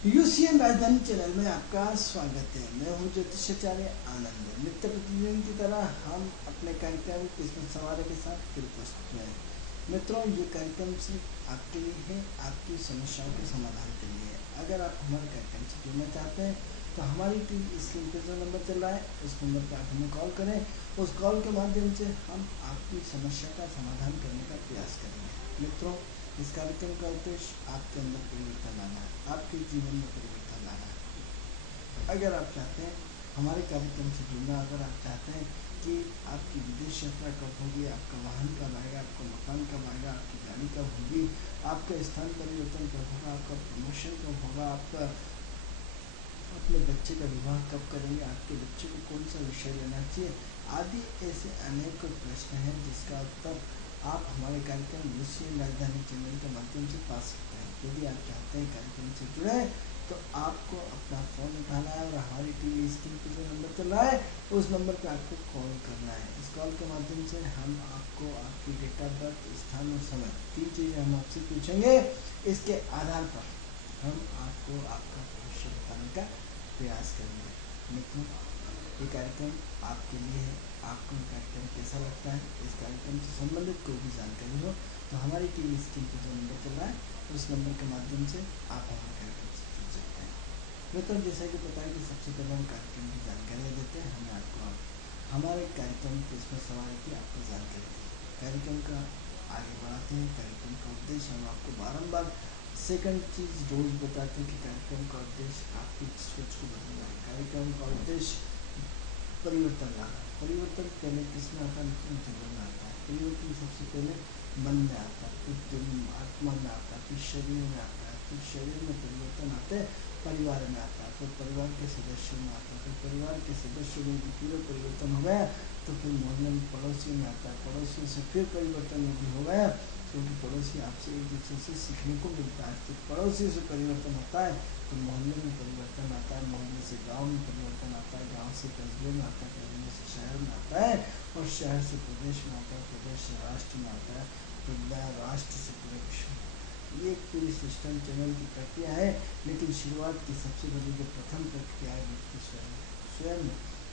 UCN राजधानी channel में आपका स्वागत है। मैं हूं ज्योतिषाचार्य आनंद। नित्य प्रतिदिन की तरह हम अपने कार्यक्रम किस्मत सवार के साथ फिर उपस्थित हुए हैं। मित्रों, ये कार्यक्रम सिर्फ आपके लिए है, आपकी समस्याओं के समाधान के लिए। अगर आप हमारे कार्यक्रम से जुड़ना चाहते हैं तो हमारी टीम स्क्रीन पर जो नंबर चल रहा है उस नंबर पर आप हमें कॉल करें। उस कॉल के माध्यम से हम आपकी समस्या का समाधान करने का प्रयास करेंगे। मित्रों, इस कार्यक्रम का उद्देश्य आपके अंदर परिवर्तन लाना है, आपके जीवन में परिवर्तन लाना है। अगर आप चाहते हैं हमारे कार्यक्रम से जुड़ना, अगर आप चाहते हैं कि आपकी विदेश यात्रा कब होगी, आपका वाहन कब आएगा, आपका मकान कब आएगा, आपकी गाड़ी कब होगी, आपका स्थान परिवर्तन कब होगा, आपका प्रमोशन कब होगा, आपका अपने बच्चे का विवाह कब करेंगे, आपके बच्चे को कौन सा विषय लेना चाहिए, आदि ऐसे अनेक प्रश्न हैं जिसका उत्तर आप हमारे कार्यक्रम यूसीएन राजधानी चैनल के माध्यम से पा सकते हैं। यदि आप चाहते हैं कार्यक्रम से जुड़े तो आपको अपना फ़ोन उठाना है और हमारी टीवी स्क्रीन पर जो नंबर चल रहा है उस नंबर पर आपको कॉल करना है। इस कॉल के माध्यम से हम आपको आपकी डेट ऑफ बर्थ, स्थान और समय, 3 चीज़ें हम आपसे पूछेंगे। इसके आधार पर हम आपको आपका भविष्य बताने का प्रयास करेंगे। मित्रों, ये कार्यक्रम आपके लिए है। आपको ये कार्यक्रम कैसा लगता है, इस कार्यक्रम से संबंधित कोई भी जानकारी हो तो हमारी टीवी स्क्रीन पर जो नंबर चल रहा है उस नंबर के माध्यम से आप हमारे कार्यक्रम से जुड़ सकते हैं। मित्रों, जैसा कि पता है कि सबसे पहले हम कार्यक्रम की जानकारियाँ देते हैं। हमें आपको हमारे कार्यक्रम के इसमें सवाल की आपको जानकारी दी, कार्यक्रम का आगे बढ़ाते हैं। कार्यक्रम का उद्देश्य हम आपको बारम्बार सेकंड चीज़ रोज बताते हैं कि कार्यक्रम का उद्देश्य आपकी सोच को बदलना है। कार्यक्रम का उद्देश्य परिवर्तन लाना है। परिवर्तन पहले किसमें आता है? जीवन में आता है। परिवर्तन सबसे पहले मन में आता है, फिर आत्मा में आता है, फिर शरीर में आता है, फिर शरीर में परिवर्तन आते हैं, परिवार में आता है, फिर परिवार के सदस्यों में आता है, फिर परिवार के सदस्यों में पूरे परिवर्तन हो गया तो फिर मोहल्ले में पड़ोसियों में आता है, पड़ोसियों से फिर परिवर्तन यदि हो गया क्योंकि पड़ोसी आपसे एक दूसरे से सीखने को मिलता है। तो पड़ोसियों से परिवर्तन होता है तो मोहल्ले में परिवर्तन आता है, मोहल्ले से गांव में परिवर्तन आता है, गांव से कस्बे में आता है, कस्बे से शहर में आता है और शहर से प्रदेश में आता है, प्रदेश से राष्ट्र में आता है, फिर राष्ट्र से पूरे विश्व में आता है। ये एक पूरी सिस्टम चैनल की प्रक्रिया है। लेकिन शुरुआत की सबसे बड़ी जो प्रथम प्रक्रिया है व्यक्ति स्वयं स्वयं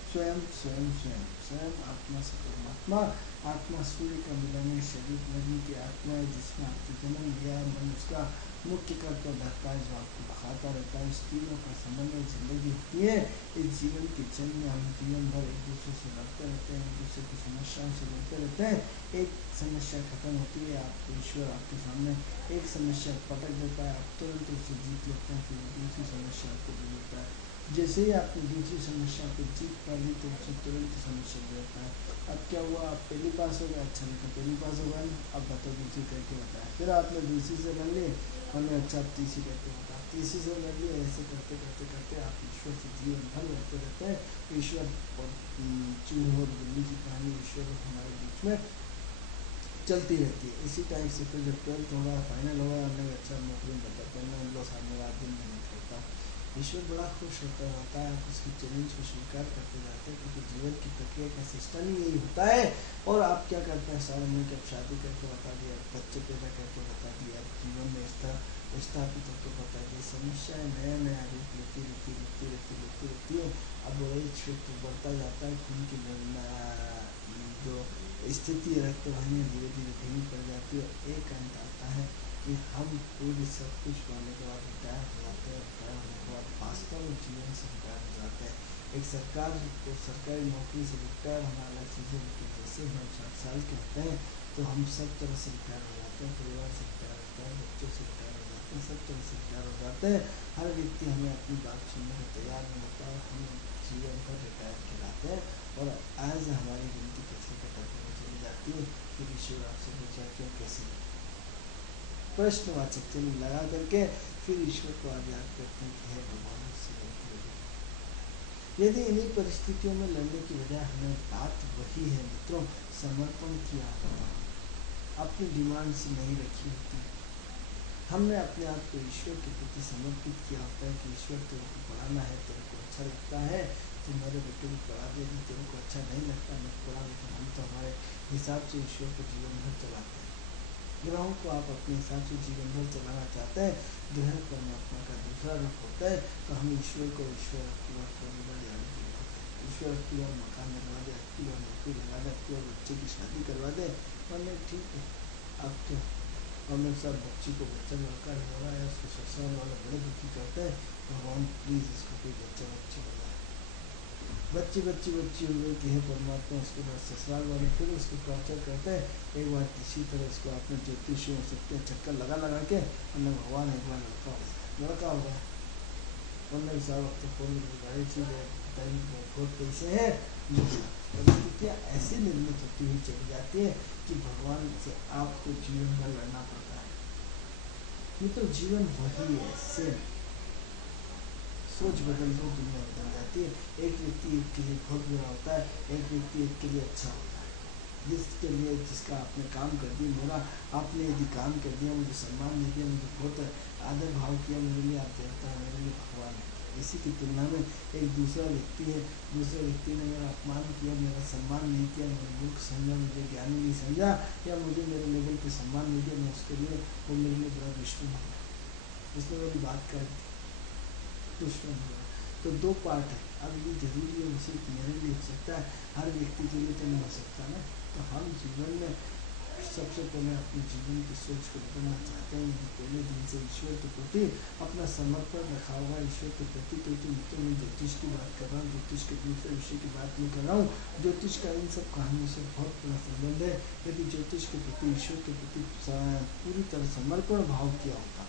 स्वयं स्वयं स्वयं स्वयं आत्मा से परमात्मा। आत्मा सूर्य का मिलन है, शरीर नदी की आत्मा है जिसमें आपको जन्म दिया है। मन उसका मुख्य कर्तव्य धरता है जो आपको बहाता रहता है। इस तीनों का समन्वय जिंदगी होती है। इस जीवन के जन्म में हम जीवन भर एक दूसरे से लड़ते रहते हैं, एक दूसरे की समस्याओं से लड़ते रहते हैं। एक समस्या खत्म होती है, आपको ईश्वर आपके सामने एक समस्या पटक देता है, आप तुरंत उससे जीत लेते हैं, फिर दूसरी समस्या आपको दे देता है। जैसे ही आपने दूसरी समस्या को जीत पा ली तो उससे तुरंत समस्या दे देता है। अब क्या हुआ, आप पहली पास हो गए, अच्छा नहीं तो पहली पास होगा नहीं, अब बताओ दूसरी करके बताया, फिर आपने दूसरी से लड़ ली, हमने अच्छा आप तीसरी करके बताया, तीसरी से लड़ ली। ऐसे करते करते करते आप ईश्वर से जीवन भर लड़ते रहते हैं। ईश्वर और चूहे और बिल्ली की कहानी ईश्वर हमारे बीच में चलती रहती है। इसी टाइप से फिर जब 12th होगा, फाइनल होगा, हमने अच्छा नौकरी में बताते हैं, मैं उन लोग सामने रात दिन मेहनत करता हूँ। ईश्वर बड़ा खुश होता रहता है, आप उसकी चैलेंज को स्वीकार करते जाते हैं क्योंकि जीवन की प्रक्रिया का सिस्टम ही यही होता है। और आप क्या करते हैं, सारे मिल के शादी करके बता दिया, बच्चे पैदा करके बता दिया, जीवन में स्थापित होकर बता दिया, समस्याएं नया नया रूप लेती है। अब एज फैक्टर बढ़ता जाता है, खून की जो स्थिति रक्तवाहिनी धीरे धीरे धीमी पड़ जाती है। एक अंत आता है कि हम पूरी सब कुछ पाने के बाद रिटायर हो जाते हैं। रिटायर होने के बाद वास्तव में जीवन से रिटायर हो जाते हैं। एक सरकारी नौकरी से रिटायर होना अलग चीज़ है, लेकिन जैसे हम 60 साल के होते हैं तो हम सब तरह से रिटायर हो जाते हैं। परिवार से रिटायर होता है, बच्चों से रिटायर हो जाते हैं, सब तरह से रिटायर हो जाते हैं। हर व्यक्ति हमें अपनी बात सुनने को तैयार नहीं होता है। हम जीवन भर रिटायर कहलाते हैं और आज हमारी गिनती कैसे खत्म चली जाती है। फिर ईश्वर आपसे पूछा क्यों, कैसे, प्रश्नवाचक चिन्ह लगा करके फिर ईश्वर को आज याद करते हैं कि है भगवान से गलती हो गई। यदि इन्हीं परिस्थितियों में लड़ने की वजह हमें बात वही है मित्रों, समर्पण किया होता, अपनी डिमांड से नहीं रखी होती। हमने अपने आप को ईश्वर के प्रति समर्पित किया होता है कि ईश्वर तेरे को पढ़ाना है, तेरे को अच्छा लगता है तो मेरे बेटे को पढ़ा दे, यदि तेरे को अच्छा नहीं लगता मत पढ़ा। लेकिन हम तो हमारे हिसाब से ईश्वर को जीवन भर चलाते हैं। ग्रहों को आप अपने हिसाब से जीवन भर चलाना चाहते हैं। ग्रह परमात्मा का दूसरा रूप होता है। तो हम ईश्वर को ईश्वर ईश्वर की और मकान बनवा दे, आपकी और नौकरी लगा दे, आपकी और बच्चे की शादी करवा दे, वरना ठीक है आप तो हमें सब बच्ची को बच्चा लड़का हो रहा है, उसको ससुराल वाला बड़े दुखी करते हैं, भगवान प्लीज़ इसको कोई बच्चा बच्ची हो रहा है, बच्ची बच्ची बच्ची हो गई कि है परमात्मा, उसके बाद ससुराल वाले फिर उसको टॉर्चर करते हैं। एक बार किसी तरह इसको आपने ज्योतिषियों सबके चक्कर लगा लगा के हमने भगवान एक बार लड़का होगा, वरना साहब अब तो फोन गाड़ी चीज है, बहुत कैसे है। क्या ऐसी निर्मित होती हुई चली जाती है कि भगवान से आपको जीवन में लड़ना पड़ता है। ये तो जीवन वही है, सेम सोच बदल दो दुनिया बदल जाती है। एक व्यक्ति एक के लिए बहुत बुरा होता है, एक व्यक्ति एक के लिए अच्छा होता है। जिसके लिए जिसका आपने काम कर दिया, मेरा आपने यदि काम कर दिया, मुझे सम्मान नहीं दिया, मुझे बहुत आदर भाव किया, मेरे लिए आप देवता है, मेरे लिए भगवान है। इसी की तुलना में एक दूसरा व्यक्ति है, दूसरे व्यक्ति ने मेरा अपमान किया, मेरा सम्मान नहीं किया, मुझे मूर्ख समझा, मुझे ज्ञानी नहीं समझा, या मुझे मेरे लेवल पे सम्मान नहीं दिया, मैं उसके लिए वो मेरे लिए बड़ा दुश्मन हो गया, उसने मेरी बात कर दी, दुश्मन हुआ। तो दो पार्ट है। अब ये जरूरी है सिर्फ मेरे लिए हो सकता है, हर व्यक्ति के लिए तो नहीं हो सकता ना। तो हम जीवन में सबसे पहले अपने जीवन की सोच को बदलना चाहते हैं कि पहले दिन से ईश्वर के प्रति अपना समर्पण रखा होगा, ईश्वर के प्रति। तो मैं ज्योतिष की बात कर रहा हूँ, ज्योतिष के दूसरे विषय की बात नहीं कर रहा हूँ। ज्योतिष का इन सब कहानियों से बहुत बड़ा संबंध है। यदि ज्योतिष के प्रति ईश्वर के प्रति पूरी तरह समर्पण भाव किया होगा,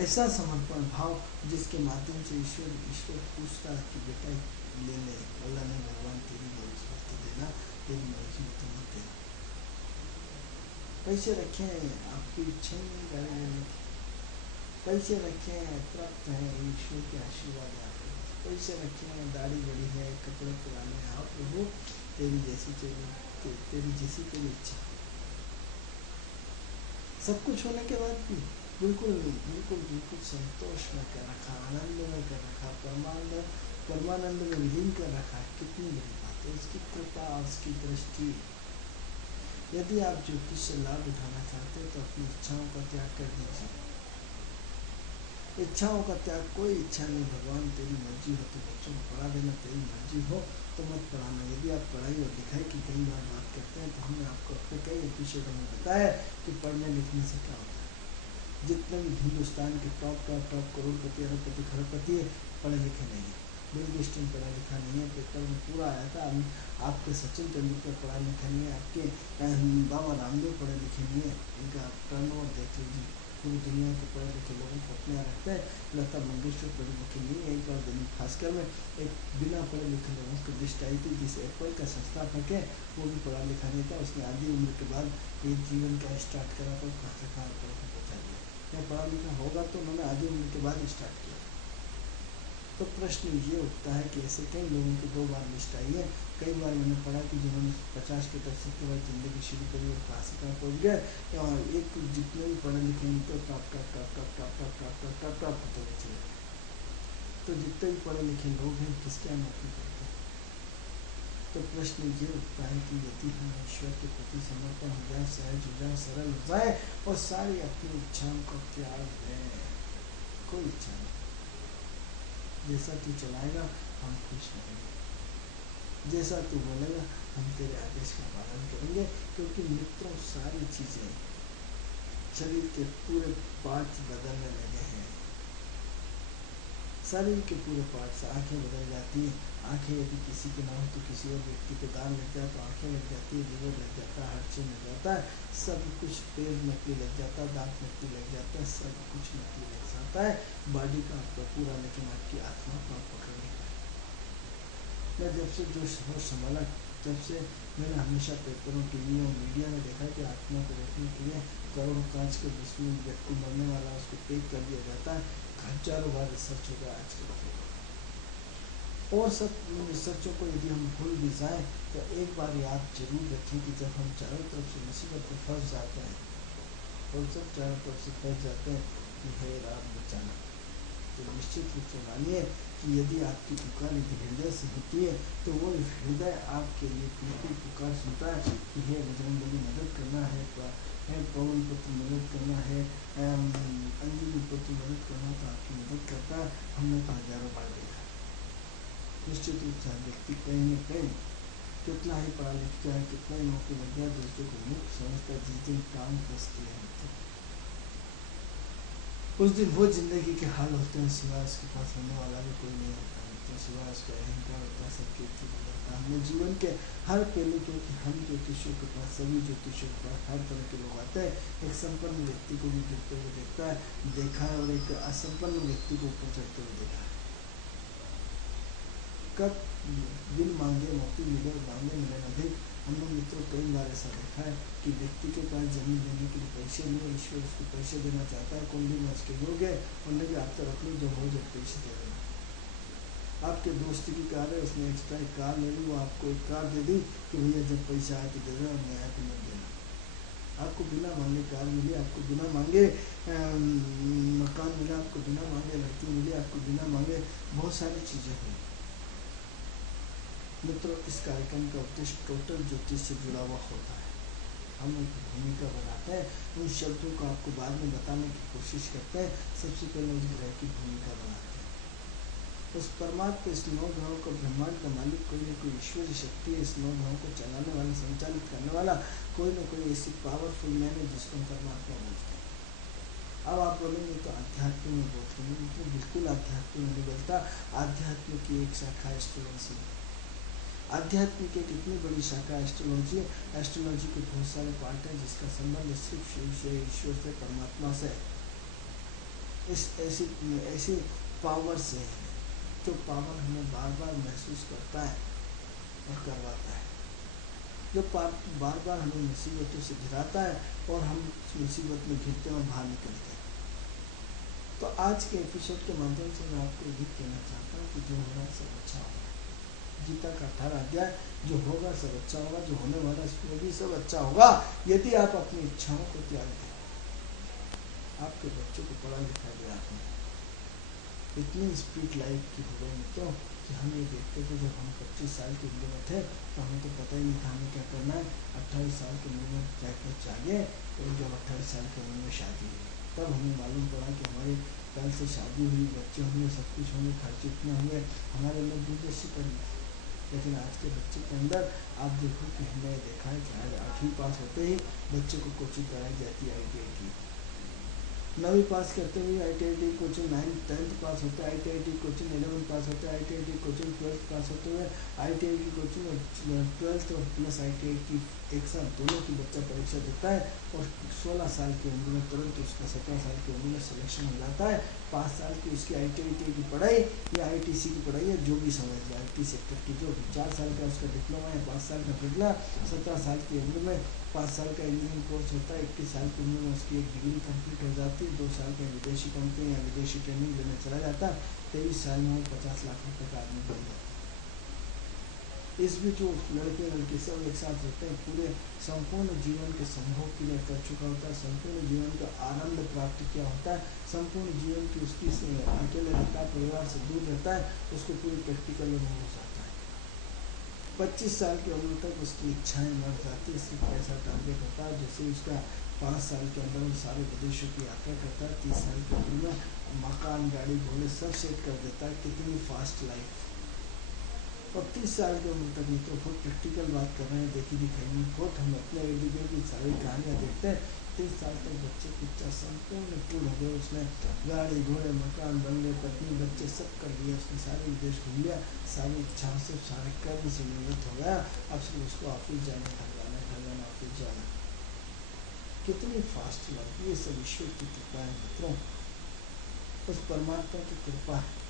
ऐसा समर्पण भाव जिसके माध्यम से ईश्वर पूछता है कि बेटा ले ले, अल्लाह ने भगवान तेरी मर्जी देना, तेरी मर्जी तो मत देना, पैसे रखे हैं, आपकी इच्छा ही नहीं गाड़ी लेने की, पैसे रखे हैं, प्राप्त है, ईश्वर के आशीर्वाद है, पैसे रखे हैं, दाढ़ी बड़ी है, कपड़े पुराने हैं, आप प्रभु तेरी जैसी चाहिए, तेरी जैसी तेरी इच्छा। सब कुछ होने के बाद भी बिल्कुल बिल्कुल बिल्कुल संतोष में कर रखा, आनंद में कर रखा, परमानंद में विलीन कर रखा है। कितनी बड़ी बात है, इसकी कृपा, उसकी दृष्टि। यदि आप ज्योतिष से लाभ उठाना चाहते हैं तो अपनी इच्छाओं का त्याग कर दीजिए। इच्छाओं का त्याग, कोई इच्छा नहीं, भगवान तेरी मर्जी हो तो बच्चों को पढ़ा देना, तेरी मर्जी हो तो मत पढ़ाना। यदि आप पढ़ाई और लिखाई की कई बार बात करते हैं तो हमने आपको अपने कई एपिसोडों में बताया कि पढ़ने लिखने से क्या होता है। जितने भी हिंदुस्तान के टॉप करोड़पति, अरबपति, खरबपति पढ़े लिखे नहीं है। बिल गेट्स पढ़ा लिखा नहीं है, पेपर में पूरा आया था। आपके सचिन तेंदुलकर पढ़ा लिखा नहीं है, आपके बाबा रामदेव पढ़े लिखे नहीं है। इनका टर्नओवर देख लीजिए, पूरी दुनिया के पढ़े लिखे लोगों को अपने यहाँ रखते हैं। लता मंगेशकर पढ़ी लिखी नहीं है। एक बार दैनिक भास्कर में एक बिना पढ़े लिखे लोगों की लिस्ट आई थी, जिस एप्पल का संस्थापक है वो भी पढ़ा लिखा नहीं था। उसने आधी उम्र के बाद ये जीवन का स्टार्ट करा था, कहाँ से कहाँ पहुँचा दिया। या पढ़ा लिखा होगा तो उन्होंने आधी उम्र के बाद स्टार्ट किया। तो प्रश्न ये उठता है कि ऐसे कई लोगों की 2 बार लिस्ट आई है। कई बार मैंने पढ़ा कि जिन्होंने 50 के दशक के बाद ज़िंदगी शुरू करी और कहाँ से कहाँ पहुँच गए। और एक जितने भी पढ़े लिखे नहीं तो टॉप होते चले। तो जितने भी पढ़े लिखे लोग हैं किसके यहाँ नौकरी करते हैं। तो प्रश्न ये उठता है कि यदि हम ईश्वर के प्रति समर्पण हो जाए, सहज हो जाए, सरल हो जाए और सारी अपनी इच्छाओं का त्याग दें, कोई इच्छा नहीं, जैसा तू चलाएगा हम खुश रहेंगे, जैसा तू बोलेगा हम तेरे आदेश का पालन करेंगे। क्योंकि मित्रों सारी चीज़ें, शरीर के पूरे पार्ट्स बदलने लगे हैं। शरीर के पूरे पार्ट्स, आँखें बदल जाती हैं। आँखें यदि किसी के ना हो तो किसी और व्यक्ति को दान लग जाए तो आँखें लग जाती है, लीवर लग जाता है, हर चीज लग जाता है, सब कुछ। पेड़ नकली लग जाता है, दांत नकली लग जाता है, सब कुछ नकली लग जाता है। बॉडी का आपका पूरा, लेकिन आपकी आत्मा को आप पकड़ नहीं पाए। मैं जब से जो होश संभाला, जब से मैंने हमेशा पेपरों, टीवी और मीडिया में देखा कि आत्मा को रोकने के लिए करोड़ों कांच के जिसमें व्यक्ति मरने वाला उसको पैक कर दिया जाता है। हजारों बार रिसर्च हो गया आज के वक्त। और सब रिसर्चों को यदि हम भूल भी जाएँ तो एक बार याद जरूर रखें कि जब हम चारों तरफ से मुसीबत में फंस जाते हैं और सब चारों तरफ से फंस जाते हैं कि हे राम बचाना, तो निश्चित रूप से मानिए कि यदि आपकी पुकार यदि हृदय से होती है तो वो हृदय आपके लिए बिल्कुल पुकार सुनता है कि हे बजरंगबली मदद करना है, पवन पुत्र मदद करना है, अंजलि पुत्र मदद करना, तो आपकी मदद करता है। हमने तो हजारों बार देखा। निश्चित रूप से व्यक्ति कहीं न कहीं कितना ही पढ़ा लिख जाए, कितना ही नौकरी लग जाए, दोस्तों को मुक्त समझता है। जिस दिन काम फंसती है उस दिन वो जिंदगी के हाल होते हैं, सिवाय उसके पास होने वाला भी कोई नहीं होता है, तो सिवाय उसका अहंकार होता है, सबके होता है। हमने जीवन के हर पहलू, क्योंकि हम ज्योतिषियों के पास, सभी ज्योतिषियों के पास हर तरह के लोग आते हैं। एक संपन्न व्यक्ति को भी गिरते हुए देखा है और एक असंपन्न व्यक्ति को ऊपर चढ़ते हुए देखा है। कब बिन मांगे मोती मिले और मांगे मिले अधिक। हमने मित्रों कई बार ऐसा देखा है कि व्यक्ति के पास जमीन लेने के लिए पैसे नहीं, ईश्वर उसको पैसे देना चाहता है, कुंडली में उसके योग है, उन्हें भी आप तो रख लो, जब हो जब पैसे दे देना। आपके दोस्त की कार है, उसने एक्स्ट्रा एक कार ले ली, वो आपको एक कार दे दी कि भैया जब पैसा आए तो दे दो, और नहीं आए तो मत देना। आपको बिना मांगे कार मिली, आपको बिना मांगे मकान मिला, आपको बिना मांगे लड़की मिली, आपको बिना मांगे बहुत सारी चीज़ें हुई। मित्रों, इस कार्यक्रम का उद्देश्य टोटल ज्योतिष से जुड़ा हुआ होता है। हम एक भूमिका बनाते हैं, उन शब्दों को आपको बाद में बताने की कोशिश करते हैं। सबसे पहले उस ग्रह की भूमिका बनाते हैं। उस परमात्मा, इस 9 ग्रहों का ब्रह्मांड का मालिक कोई न कोई ईश्वरीय शक्ति है। इस 9 ग्रहों को चलाने वाला, संचालित करने वाला कोई न कोई ऐसी पावरफुल मैन है जिसको परमात्मा बोलते हैं। अब आप बोलेंगे तो अध्यात्म में बोलते हैं, तो बिल्कुल अध्यात्म में नहीं बोलता। आध्यात्म की एक शाखा एस्ट्रोलॉजी है। आध्यात्म की कितनी बड़ी शाखा एस्ट्रोलॉजी है। एस्ट्रोलॉजी के बहुत सारे पार्ट हैं जिसका संबंध सिर्फ शिव से, ईश्वर से, परमात्मा से, इस ऐसी पावर से है जो पावर हमें बार बार महसूस करता है और करवाता है, जो बार बार हमें मुसीबतों से गिराता है और हम उस मुसीबत में घिरते हैं और बाहर निकलते हैं। तो आज के एपिसोड के माध्यम से मैं आपको यही कहना चाहता हूँ कि जो होना सब अच्छा होगा। गीता का 18 अध्याय, जो होगा सब अच्छा होगा, जो होने वाला इसमें भी सब अच्छा होगा, यदि आप अपनी इच्छाओं को त्याग दें। आपके बच्चों को पढ़ा लिखा गया आपने, इतनी स्पीड लाइफ की हो गई तो कि हम ये देखते थे जब हम 25 साल की उम्र में थे तो हमें तो पता ही नहीं था हमें क्या करना है। 28 साल की उम्र में जाके चाहिए, तो जब 28 साल की उम्र में शादी हुई तब हमें मालूम पड़ा कि हमारे कल से शादी हुई, बच्चे होंगे, सब कुछ होंगे, खर्च इतने होंगे, हमारे अंदर दूरदर्शी करना। लेकिन आज के बच्चे के अंदर आप देखो कि हमने देखा है कि आज 8वीं पास होते ही बच्चे को कोचिंग कराई जाती है ITI की। 9वीं पास करते हुए ITI की कोचिंग, 9th 10th पास होता है ITI की कोचिंग, 11th पास होता है ITI की कोचिंग, 12th पास होते हुए ITI की कोचिंग, और 12th और प्लस ITI की एक साथ दोनों की बच्चा परीक्षा देता है और 16 साल की उम्र में तुरंत उसका 17 साल की उम्र में सिलेक्शन हो जाता है। 5 साल की उसकी ITI की पढ़ाई या ITC की पढ़ाई है, जो भी समझ लो, IT सेक्टर की जो भी, 4 साल का उसका डिप्लोमा या 5 साल का डिप्लोमा, 17 साल की उम्र में 5 साल का इंजीनियरिंग कोर्स होता है, 21 साल की उम्र में उसकी एक डिग्री कंप्लीट हो जाती है, 2 साल का विदेशी कंपनी या विदेशी ट्रेनिंग देने चला जाता है, 23 साल में 50 लाख रुपये का आदमी बन जाता है। इस बीच जो लड़के लड़की सब एक साथ होते हैं, पूरे संपूर्ण जीवन के संभोग के लिए कर चुका होता है, संपूर्ण जीवन का आनंद प्राप्त किया होता है, संपूर्ण जीवन की उसकी से अकेले रहता है, परिवार से दूर रहता है, उसको पूरी प्रैक्टिकल अनुभव हो जाता है। 25 साल की उम्र तक उसकी इच्छाएं मर जाती है, सिर्फ पैसा टारगेट होता है। जैसे उसका 5 साल के अंदर वो सारे विदेशों की यात्रा करता है, 30 साल की उम्र में मकान, गाड़ी, घोड़े सब सेट कर देता है। कितनी फास्ट लाइफ। और 30 साल की उम्र तक तो खुद प्रैक्टिकल बात कर रहे हैं, देखी दिखाई खुद हम अपने इर्द की सारी कहानियाँ देखते हैं। 30 साल तक बच्चे की इच्छा संपूर्ण पूर्ण हो गए, उसने गाड़ी, घोड़े, मकान, बंगले, पत्नी, बच्चे सब कर लिया, उसने सारे विदेश घूम लिया, सारी इच्छाओं से, सारे कर्म से निवृत्त हो गया। अब सिर्फ उसको ऑफिस जाना, घर जाना, ऑफिस जाना। कितनी फास्ट लाइफ। ये सब ईश्वर की कृपा है मित्रों, उस परमात्मा की कृपा है।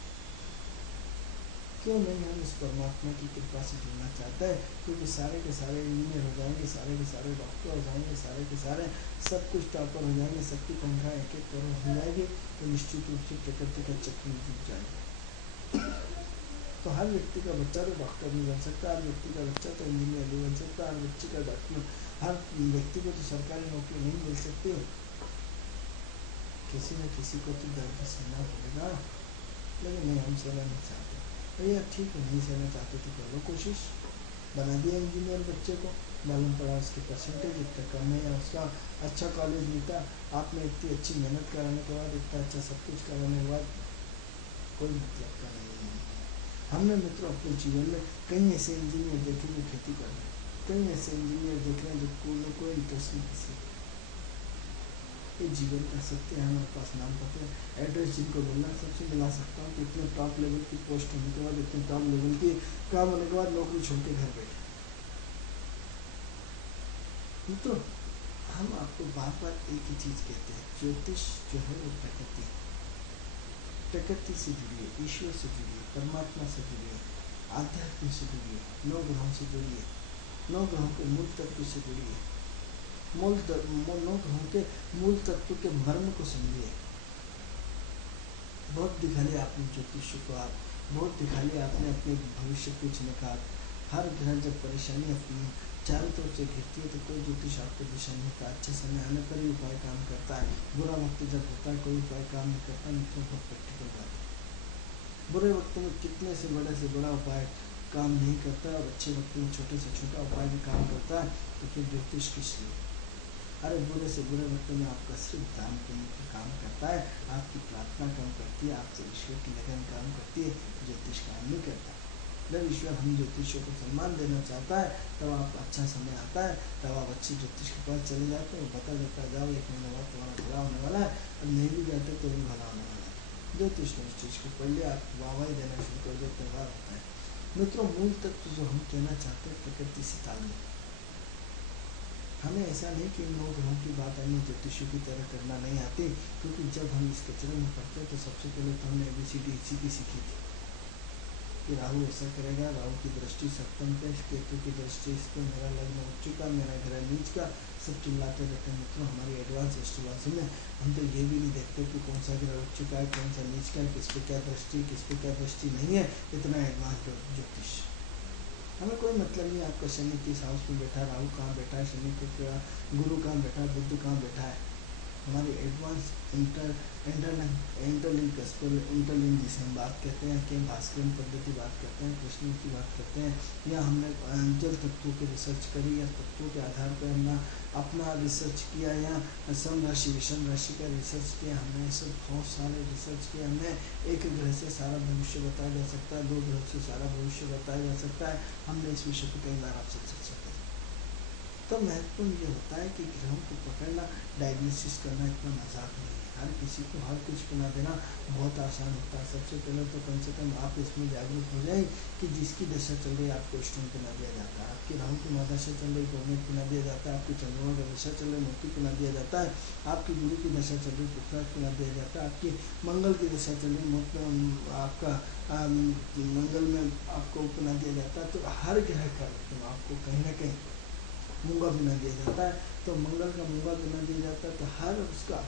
क्यों नहीं हम इस परमात्मा की कृपा से जुड़ना चाहते हैं? क्योंकि सारे के सारे इंजीनियर हो जाएंगे, सारे के सारे डॉक्टर हो जाएंगे, सारे के सारे सब कुछ टॉपर हो जाएंगे, सबकी तनख्वाह 1-1 करोड़ हो जाएगी, तो निश्चित रूप से प्रकृति का चक्र में डूब जाएगा। तो हर व्यक्ति का बच्चा तो डॉक्टर नहीं बन सकता, हर व्यक्ति का बच्चा तो इंजीनियर नहीं बन सकता, हर बच्चे का डॉक्टर, हर व्यक्ति को तो सरकारी नौकरी नहीं मिल सकती। किसी न किसी को तो दर्द सहना पड़ेगा। लेकिन नहीं, हम सहना नहीं चाहते। भैया ठीक है, नहीं सहना चाहते तो कर लो कोशिश। बना दिया इंजीनियर बच्चे को, मालूम पड़ा उसकी परसेंटेज इतना कम है या उसका अच्छा कॉलेज नहीं था। आपने इतनी अच्छी मेहनत कराने के बाद, इतना अच्छा सब कुछ कराने के बाद कोई मतलब का नहीं है। हमने मित्रों अपने जीवन में कई ऐसे इंजीनियर देखे जो खेती कर रहे हैं, कई ऐसे इंजीनियर देख रहे हैं जो स्कूल में कोई इंटरेस्ट नहीं किसी। ये जीवन का सत्य है। हमारे पास नाम पता है, एड्रेस जिनको मिलना सबसे मिला सकता हूँ कि इतने टॉप लेवल की पोस्ट होने के बाद, इतने टॉप लेवल की काम होने के बाद नौकरी छोड़ के घर बैठे। तो हम आपको बार बार एक ही चीज़ कहते हैं, ज्योतिष जो है वो प्रकृति, प्रकृति से जुड़िए, ईश्वर से जुड़िए, परमात्मा से जुड़िए, आध्यात्म से जुड़िए, नौ ग्रहों से जुड़िए, नौ ग्रहों के मूल तत्व से जुड़िए, नौ ग्रहों के मूल तत्व के मर्म को समझिए। बहुत दिखा लिया आपने ज्योतिष को, आप बहुत दिखा लिया आपने अपने भविष्य पूछने का। हर ग्रह जब परेशानी अपनी चारों तरफ से घिरती है तो कोई ज्योतिष आपको दिशा नहीं का। अच्छे समय आने पर ही उपाय काम करता है, बुरा वक्त जब होता है कोई उपाय काम नहीं करता। मित्रों बहुत प्रैक्टिकल बात है। बुरे वक्त में कितने से बड़ा उपाय काम नहीं करता और अच्छे वक्त में छोटे से छोटा उपाय भी काम करता है, तो फिर ज्योतिष किस लिए? अरे बुरे से बुरे वक्त में आपका सिर्फ दान पुण्य का काम करता है, आपकी प्रार्थना काम करती है, आपसे ईश्वर की लगन काम करती है, ज्योतिष काम नहीं करता। जब ईश्वर हम ज्योतिषियों को सम्मान देना चाहता है तब आप अच्छा समय आता है, तब आप अच्छे ज्योतिष के पास चले जाते हैं, बता देता जाओ 1 महीने बाद तुम्हारा भला होने वाला है। अब नहीं भी जाते तो भी भला होने वाला है। ज्योतिष ने उस चीज़ को पढ़ लिया, आप वाहवाही देना शुरू कर दो, त्यौहार होता है। मित्रों मूल तत्व जो हम कहना चाहते हैं, प्रकृति से तालमेल। हमें ऐसा नहीं कि 9 ग्रहों की बात हमें ज्योतिषियों की तरह करना नहीं आती, क्योंकि जब हम इस कचरे में पढ़ते हैं तो सबसे पहले तो हमने ABCD इसी की सीखी थी कि राहु ऐसा करेगा, राहु की दृष्टि सप्तम पे, केतु की दृष्टि इस पर, मेरा लग्न उच्च का, मेरा ग्रह नीच का, सब चिल्लाते रहते हैं। मित्रों हमारी एडवांस एस्ट्रोलॉजी में हम तो ये भी नहीं देखते कि कौन सा ग्रह उच्च का है, कौन सा नीच का है, किस पे क्या दृष्टि, किस पे क्या दृष्टि नहीं है। इतना एडवांस ज्योतिष हमें कोई मतलब नहीं। आपका शनि किस हाउस में बैठा, राहु कहाँ बैठा है, शनि को क्या, गुरु कहाँ बैठा है, बुध कहाँ बैठा है। हमारी एडवांस इंटरलिंक जिसे हम बात कहते हैं कि भास्करन पद्धति बात करते हैं, कृष्ण की बात करते हैं, या हमने जल तत्वों की रिसर्च करी, या तत्वों के आधार पर हमने अपना रिसर्च किया, या सम राशि विषम राशि का रिसर्च किया। हमने सब बहुत सारे रिसर्च किया। हमें एक ग्रह से सारा भविष्य बताया जा सकता है, 2 ग्रह से सारा भविष्य बताया जा सकता है। हमने इस विषय पर कई बार आपसे चर्चा करी। तो महत्वपूर्ण ये होता है कि ग्रहों को पकड़ना, डायग्नोसिस करना इतना मजाक नहीं है। हर किसी को हर कुछ पिला देना बहुत आसान होता है। सबसे पहले तो कम से कम आप इसमें जागरूक हो जाए कि जिसकी दशा चल रही है आपको स्टोन पिला दिया जाता है, आपकी राहु की दशा चल रही गोमेद पिला दिया जाता है, आपकी चंद्रमा की दशा चल रही मोती पिला दिया जाता है, आपकी गुरु की दशा चल रही पुत्रराज पिला दिया जाता है, आपकी मंगल की दशा चल रही आपका मंगल में आपको पिला दिया जाता है। तो हर ग्रह का तो आपको कहीं ना कहीं मूंगा बिना दिया जाता है। तो मंगल का मूंगा बिना दिया जाता है, तो हर उसका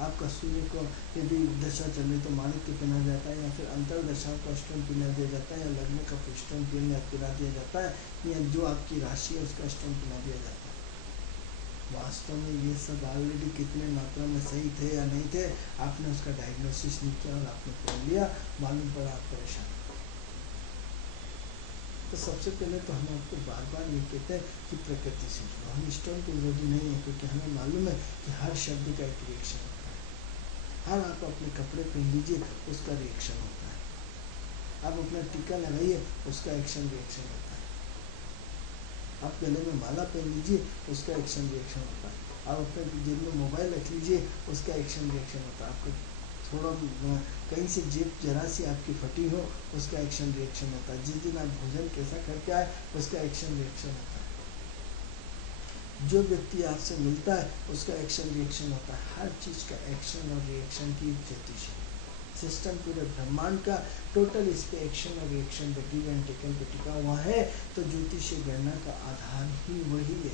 आपका सूर्य को यदि दशा चले तो माणिक्य पिना जाता है, या फिर अंतर दशाओं का स्टोन पिला दिया जाता है, या लग्न का स्टोन पिला दिया जाता है, या जो आपकी राशि है उसका स्टोन पिला दिया जाता है। वास्तव में ये सब ऑलरेडी कितने मात्रा में सही थे या नहीं थे, आपने उसका डायग्नोसिस नहीं किया और आपने पढ़ लिया, मालूम पड़ा आप परेशान। तो सबसे पहले तो हम आपको बार बार ये कहते हैं कि प्रकृति से जुड़ो। हम स्टोन के विरोधी नहीं है, क्योंकि हमें मालूम है कि हर शब्द का एक रिएक्शन होता है। हर आप अपने कपड़े पहन लीजिए उसका रिएक्शन होता है, आप अपना टीका लगाइए उसका एक्शन रिएक्शन होता है, आप गले में माला पहन लीजिए उसका एक्शन रिएक्शन होता है, आप अपने जेब में मोबाइल रख लीजिए उसका एक्शन रिएक्शन होता है, आपको थोड़ा कहीं से जेब जरा सी आपकी फटी हो उसका एक्शन रिएक्शन होता है, जिस दिन आप भोजन कैसा करके आए उसका एक्शन रिएक्शन होता है, जो व्यक्ति आपसे मिलता है उसका एक्शन रिएक्शन होता है। हर चीज़ का एक्शन और रिएक्शन की ज्योतिष सिस्टम पूरे ब्रह्मांड का टोटल इस पे एक्शन और रिएक्शन पे, गिव एंड टेकन पे टिका हुआ है। तो ज्योतिषीय गणना का आधार ही वही है।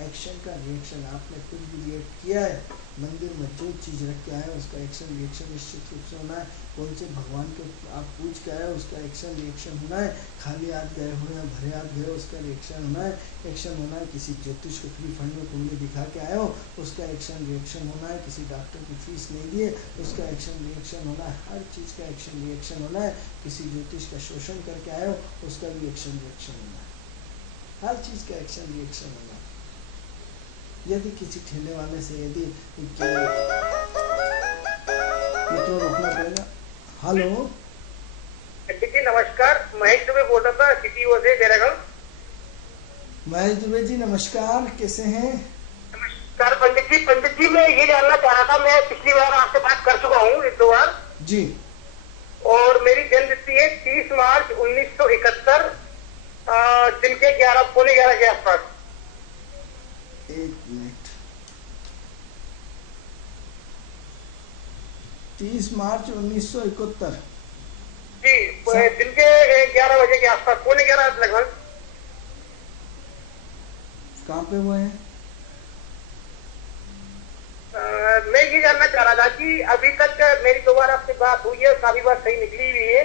एक्शन का रिएक्शन, आपने कुछ भी रिएक्ट किया है, मंदिर में जो चीज़ रख के आए उसका एक्शन रिएक्शन निश्चित रूप से होना है। कौन से भगवान को आप पूछ के आए उसका एक्शन रिएक्शन होना है। खाली हाथ गए हो या भरे हाथ गए उसका रिएक्शन होना है, एक्शन होना है। किसी ज्योतिष को फ्री फंड में कुंडली दिखा के आए हो उसका एक्शन रिएक्शन होना है। किसी डॉक्टर की फीस नहीं दिए उसका एक्शन रिएक्शन होना है। हर चीज़ का एक्शन रिएक्शन होना है। किसी ज्योतिष का शोषण करके आए हो उसका भी एक्शन रिएक्शन होना है। हर चीज़ का एक्शन रिएक्शन होना है। यदि किसी ठेले वाले से यदि तो रोकना पड़ेगा। हेलो जी नमस्कार, महेश दुबे बोल रहा था सिटी ओ से बेरागढ़। महेश दुबे जी नमस्कार, कैसे हैं? नमस्कार पंडित जी मैं ये जानना चाह रहा था, मैं पिछली बार आपसे बात कर चुका हूँ 1-2 बार जी, और मेरी जन्म तिथि है 30 मार्च 1971 दिन के 11 के आसपास। एक मिनट, 30 मार्च 1971 जी, दिन के 11 बजे के आसपास, 11:15 लगभग। कहाँ पे हुए हैं? मैं ये जानना चाह रहा था कि अभी तक मेरी 2 बार आपसे बात हुई है, काफी बार सही निकली हुई है।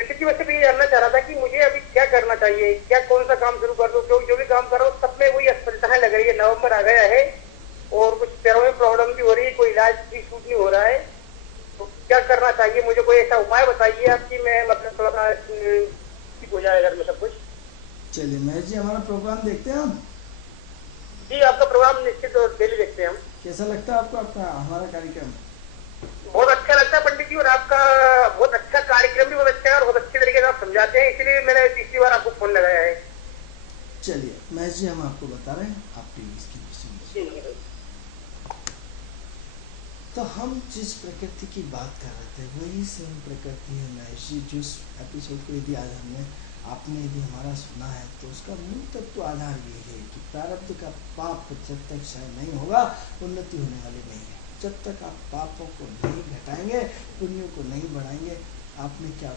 इसी वजह से ये जानना चाह रहा था कि मुझे अभी क्या करना चाहिए, क्या कौन सा काम शुरू कर दूं, क्योंकि जो भी काम कर रहा हूँ सब में वही असफलताएं लग रही है। नवंबर आ गया है और कुछ पैरों में प्रॉब्लम भी हो रही है, कोई इलाज भी सूट नहीं हो रहा है, तो क्या करना चाहिए मुझे? कोई ऐसा उपाय बताइए आप कि मैं मतलब थोड़ा सा ठीक हो जाए घर में सब कुछ। चलिए महेश जी, हमारा प्रोग्राम देखते हैं हम। जी, आपका प्रोग्राम निश्चित और डेली देखते हैं हम। कैसा लगता है आपको आपका हमारा कार्यक्रम? बहुत अच्छा लगता है पंडित जी, और आपका बहुत अच्छा कार्यक्रम भी बहुत अच्छा है और बहुत अच्छे तरीके से आप समझाते हैं, इसीलिए मैंने तीसरी बार आपको फोन लगाया है। चलिए महेश जी, हम आपको बता रहे हैं, आप प्लीज इसकी सुनिए। तो हम जिस प्रकृति की बात कर रहे थे वही सेम प्रकृति है महेश जी। जिस एपिसोड को यदि आज आपने यदि हमारा सुना है तो उसका मूल तत्व आधार ये है कि प्रारब्ध का पाप जब तक क्षय नहीं होगा उन्नति होने वाली नहीं है। जब तक आप पापों को नहीं घटाएंगे, पुण्यों को नहीं बढ़ाएंगे, आपने क्या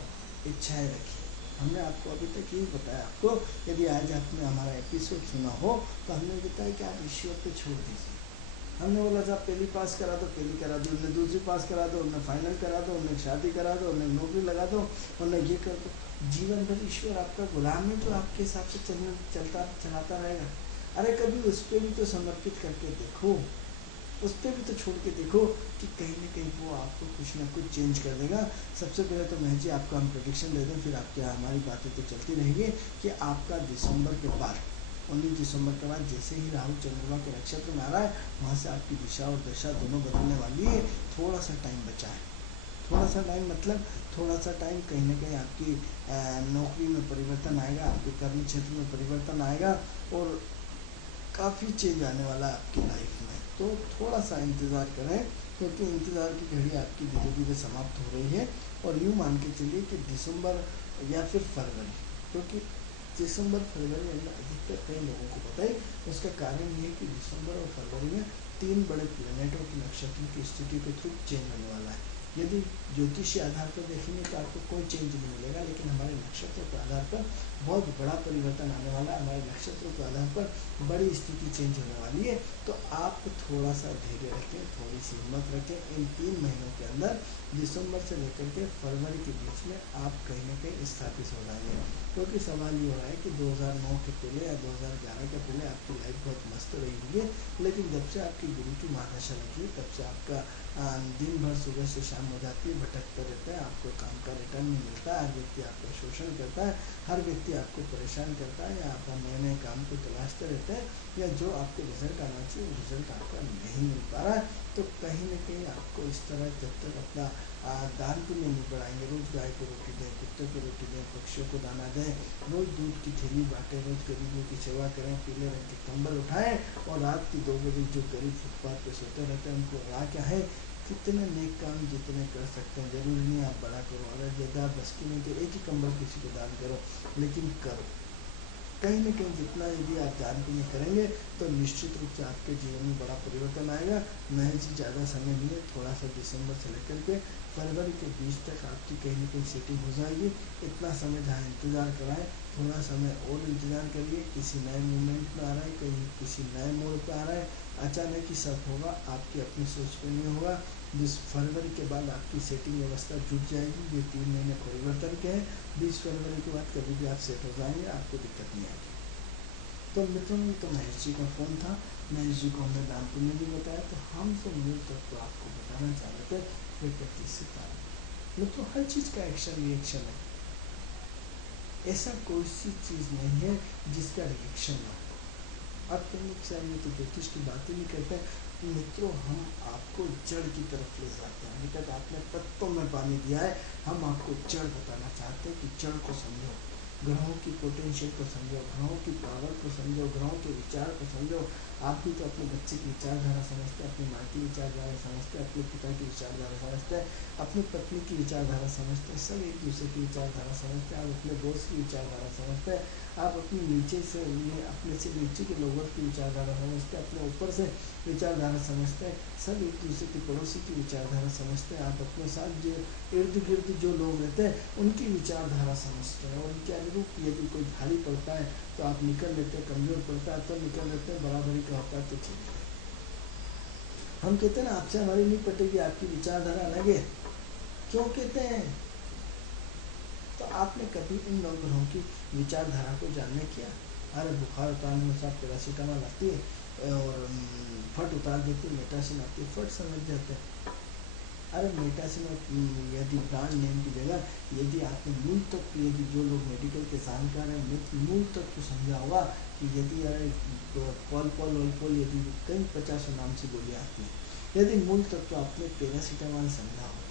इच्छाएं रखी? हमने आपको अभी तक यही बताया। आपको यदि आज आपने हमारा एपिसोड सुना हो तो हमने बताया कि आप ईश्वर पे छोड़ दीजिए। हमने बोला था पहली पास करा दो, पहली करा दो, उन्हें दूसरी पास करा दो, उन्हें फाइनल करा दो, उन्हें शादी करा दो, उन्हें नौकरी लगा दो, उन्हें ये कर दो। जीवन भर ईश्वर आपका गुलाम है जो आपके हिसाब से चलाता रहेगा। अरे कभी उस पर भी तो समर्पित करके देखो, उस पर भी तो छोड़ के देखो कि कहीं ना कहीं वो आपको कुछ ना कुछ चेंज कर देगा। सबसे पहले तो महजी आपको हम प्रेडिक्शन दे दें, फिर आपकी हमारी बातें तो चलती रहेगी कि आपका दिसंबर के बाद 19 दिसंबर के बाद जैसे ही राहु चंद्रमा के नक्षत्र में आ रहा है वहाँ से आपकी दिशा और दशा दोनों बदलने वाली है। थोड़ा सा टाइम बचा है, थोड़ा सा टाइम मतलब थोड़ा सा टाइम, कहीं ना कहीं आपकी नौकरी में परिवर्तन आएगा, आपके कर्म क्षेत्र में परिवर्तन आएगा और काफ़ी चेंज आने वाला है आपकी लाइफ में। तो थोड़ा सा इंतज़ार करें, क्योंकि इंतज़ार की घड़ी आपकी धीरे धीरे समाप्त हो रही है। और यूँ मान के चलिए कि दिसंबर या फिर फरवरी, क्योंकि दिसंबर फरवरी में अधिकतर कई लोगों को पता है, उसका कारण ये है कि दिसंबर और फरवरी में 3 बड़े प्लैनेटों की नक्षत्रों की स्थिति के थ्रू चेंज होने वाला है। यदि ज्योतिषीय आधार पर देखेंगे तो आपको कोई चेंज नहीं मिलेगा, लेकिन हमारे नक्षत्रों के आधार पर बहुत बड़ा परिवर्तन आने वाला है। हमारे नक्षत्रों के आधार पर बड़ी स्थिति चेंज होने वाली है। तो आप थोड़ा सा धैर्य रखें, थोड़ी सी हिम्मत रखें। इन 3 महीनों के अंदर दिसंबर से लेकर के फरवरी के बीच में आप कहीं ना कहीं स्थापित हो जाएंगे। क्योंकि सवाल ये हो रहा है कि 2009 के पहले या 2011 के पहले आपकी लाइफ बहुत मस्त रही हुई है, लेकिन जब से आपकी गुरु की महादशा लगी तब से आपका दिन भर सुबह से शाम हो जाती है, भटकते रहते हैं, आपको काम का रिटर्न नहीं मिलता है, हर व्यक्ति आपका शोषण करता है, हर व्यक्ति आपको परेशान करता है, या आप नए नए काम को तलाशते रहते हैं, या जो आपको रिजल्ट आना चाहिए वो रिजल्ट आपका नहीं मिल पा रहा है। तो कहीं ना कहीं आपको इस तरह जब तक अपना दान पुण्य नहीं बढ़ाएंगे, रोज गाय को रोटी दें, कुत्ते को रोटी दें, पक्षियों को दाना दें, रोज दूध की थैली बांटें, रोज गरीबों की सेवा करें, पीले रंग के कंबल उठाएं और रात की 2 बजे जो गरीब फुटपाथ पे सोते रहते हैं उनको उड़ा के आए। कितने नेक काम जितने कर सकते हैं, जरूरी नहीं आप बड़ा करो, अगर ज़्यादा बस की नहीं तो एक ही कंबल किसी को दान करो, लेकिन करो। कहीं ना कहीं जितना यदि आप दान पुण्य करेंगे तो निश्चित रूप से आपके जीवन में बड़ा परिवर्तन आएगा। महज ही ज़्यादा समय नहीं है, थोड़ा सा दिसंबर से लेकर के फरवरी के बीच तक आपकी कहीं ना कहीं सेटिंग हो जाएगी। इतना समय जहाँ इंतज़ार कराएं, थोड़ा समय और इंतज़ार करिए, किसी नए मूवमेंट में आ रहा है, कहीं किसी नए मोड़ पे आ रहा है, अचानक ही सब होगा, आपकी अपनी सोच पे नहीं होगा। जिस फरवरी के बाद आपकी सेटिंग व्यवस्था जुट जाएगी। ये 3 महीने परिवर्तन के हैं, 20 फरवरी के बाद कभी भी आप सेट हो जाएंगे, आपको दिक्कत नहीं आएगी। तो मित्रों, तो महेश जी का फ़ोन था, महेश जी को हमने दानपुर में भी बताया, तो हम तो मूल तत्व तो आपको बताना चाह रहे थे प्रकृति से तार। मित्रों, हर चीज़ का एक्शन रिएक्शन है, ऐसा कोई सी चीज़ नहीं है जिसका रिएक्शन ना हो। अब तुम लोग चाहिए तो ज्योतिष की बात ही नहीं करते हैं। मित्रों, हम आपको जड़ की तरफ ले जाते हैं। अभी तक आपने तत्वों में पानी दिया है, हम आपको जड़ बताना चाहते हैं कि जड़ को समझो, ग्रहों की पोटेंशियल को समझो, ग्रहों की पावर को समझो, ग्रहों के विचार को समझो। आप भी तो अपने बच्चे की विचारधारा समझते हैं, अपनी माँ की विचारधारा समझते हैं, अपने पिता की विचारधारा समझते हैं, अपनी पत्नी की विचारधारा समझते हैं, सब एक दूसरे की विचारधारा समझते हैं। आप अपने दोस्त की विचारधारा समझते हैं, आप अपने नीचे से अपने से नीचे के लोगों की विचारधारा समझते हैं, अपने ऊपर से विचारधारा समझते हैं, सब एक दूसरे की पड़ोसी की विचारधारा समझते हैं। आप अपने साथ जो इर्द गिर्द जो लोग रहते हैं उनकी विचारधारा समझते हैं, और उनके अनुरूप यदि कोई भारी पड़ता है तो आप निकल लेते हैं, कमजोर पड़ता है तो निकल लेते हैं, बराबरी का होता है तो ठीक है। हम कहते हैं ना, आपसे हमारी नहीं पटेगी, आपकी विचारधारा अलग है। क्यों कहते हैं? तो आपने कभी इन नौ ग्रहों की विचारधारा को जानने किया? अरे बुखार उतारने में साथ पैरासीटामोल आती है और फट उतार देती है, मेटासिन आती है, फट समझ जाते हैं। अरे मेटासिन यदि ब्रांड नेम की जगह यदि आपने मूल तत्व, यदि जो लोग मेडिकल के जानकार हैं मूल तत्व समझा होगा कि यदि अरे कॉलपोल वॉलपोल यदि कई 50 नाम से गोलियाँ आती हैं, यदि मूल तत्व आपने पैरासीटामोल समझा होगा